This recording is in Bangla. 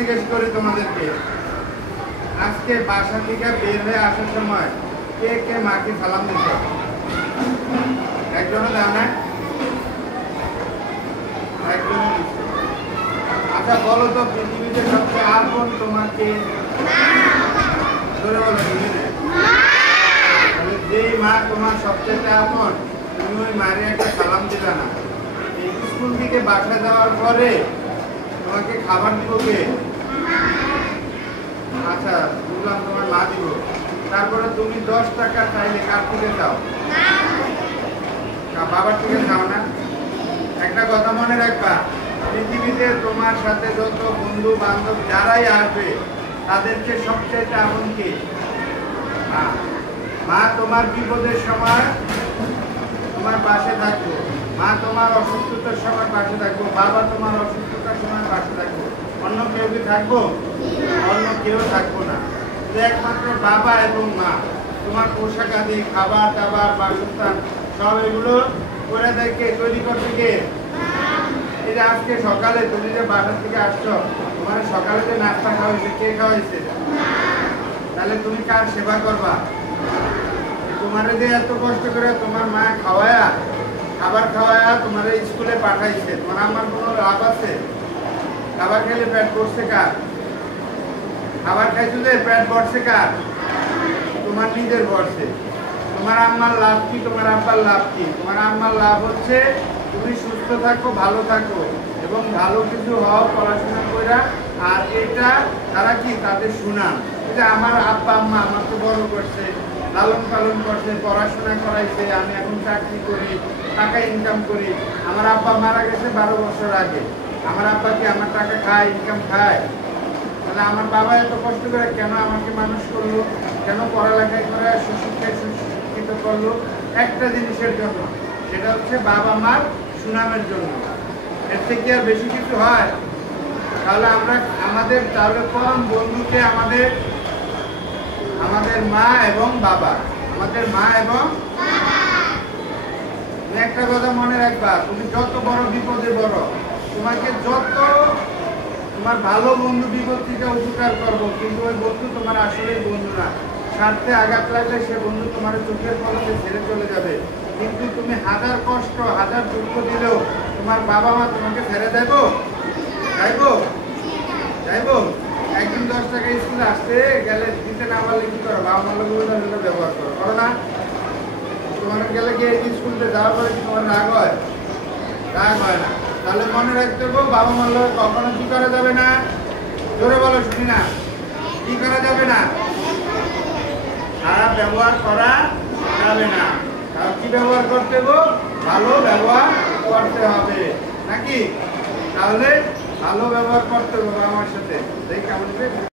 জিজ্ঞেস করি তোমাদেরকে, আজকে বাসা থেকে বের হয়ে আসার সময় কে কে মাকে সালাম দিচ্ছে? একজনও দেয় না? একজনও দিচ্ছে। আচ্ছা বলো তো, পৃথিবীতে সবচেয়ে আপন তোমাকে ধরে বলো? যেই মা তোমার সবচেয়ে আপন, তুমি ওই মারে একটা সালাম দিবে না। স্কুল থেকে বাসা যাওয়ার পরে তোমাকে খাবার দিব কে? আচ্ছা বুঝলাম, তোমার মা দিব। তারপরে তুমি 10 টাকা চাইলে কার থেকে চাও? বাবার থেকে চাও না? একটা কথা মনে রাখবা, পৃথিবীতে তোমার সাথে যত বন্ধু বান্ধব যারাই আসবে তাদেরকে সবচেয়ে আপন কে? মা। মা তোমার বিপদের সময় তোমার পাশে থাকবো, মা তোমার অসুস্থতার সময় পাশে থাকবো, বাবা তোমার অসুস্থতার সময় পাশে থাকবো। অন্য কেউ কি থাকবো? অন্য কেউ থাকবো না। একমাত্র বাবা এবং মা তোমার পোশাক আদি, খাবার দাবার, বাসস্থান সব এগুলো করে দেখে তৈরি করতে কে? এই যে আজকে সকালে তুমি যে বাসা থেকে আসছো, তোমার সকালে যে নাস্তা খাওয়াইছে কে খাওয়াইছে? তাহলে তুমি কার সেবা করবা? তোমার যে এত কষ্ট করে তোমার মা খাওয়ায়া, খাবার খাওয়ায়া তোমার স্কুলে পাঠাইছে, তোমার আমার কোনো লাভ আছে? খাবার খেলে পেট ভরছে কার? খাবার খাইছিলে পেট ভরছে কার? তোমার নিজের ভরছে। তোমার আম্মার লাভ কি, তোমার আব্বার লাভ কি? তোমার আম্মার লাভ হচ্ছে তুমি সুস্থ থাকো, ভালো থাকো এবং ভালো কিছু হও পড়াশোনা কইরা। আর এটা তারা কি, তাদের সুনাম। এটা আমার আব্বা আম্মা আমাকে বড় করছে, লালন পালন করছে, পড়াশোনা করাইছে, আমি এখন চাকরি করি, টাকা ইনকাম করি। আমার আব্বা মারা গেছে 12 বছর আগে। আমার আব্বা কি আমার টাকা খায়, ইনকাম খায়? তাহলে আমার বাবা এত কষ্ট করে কেন আমাকে মানুষ করলো, কেন পড়ালেখায় করে সুশিক্ষায় সুশিক্ষিত করলো? একটা জিনিসের জন্য, সেটা হচ্ছে বাবা মার সুনামের জন্য। এর থেকে আর বেশি কিছু হয়? তাহলে আমরা তাহলে কোন বন্ধুকে আমাদের মা এবং বাবা, আমাদের মা এবং একটা কথা মনে রাখবা, তুমি যত বড় বিপদে বড়, তোমাকে যত তোমার ভালো বন্ধু বিপদ থেকে উপকার করবো, কিন্তু ওই বন্ধু তোমার আসলে বন্ধু না। স্বার্থে আঘাত লাগলে সে বন্ধু তোমার চোখের পলকে ছেড়ে চলে যাবে। কিন্তু তুমি হাজার কষ্ট, হাজার দুঃখ দিলেও তোমার বাবা মা তোমাকে ছেড়ে দেবো? যাইবো? একদিন 10 টাকা স্কুলে আসতে গেলে দিতে না পারলে কি করো? বাবা মা লোক ব্যবহার করো না? তোমার গেলে গিয়ে স্কুলতে যাওয়ার পরে কি তোমার রাগ হয়? রাগ হয় না। তাহলে মনে রাখতে হবে, বাবা মার লোক কখনো কি করা যাবে না? জোরে বলো, শুনি না। কি করা যাবে না? খারাপ ব্যবহার করা যাবে না। কি ব্যবহার করতে হবে? ভালো ব্যবহার করতে হবে, নাকি? তাহলে ভালো ব্যবহার করতে হবে আমার সাথে। দেখি কেমন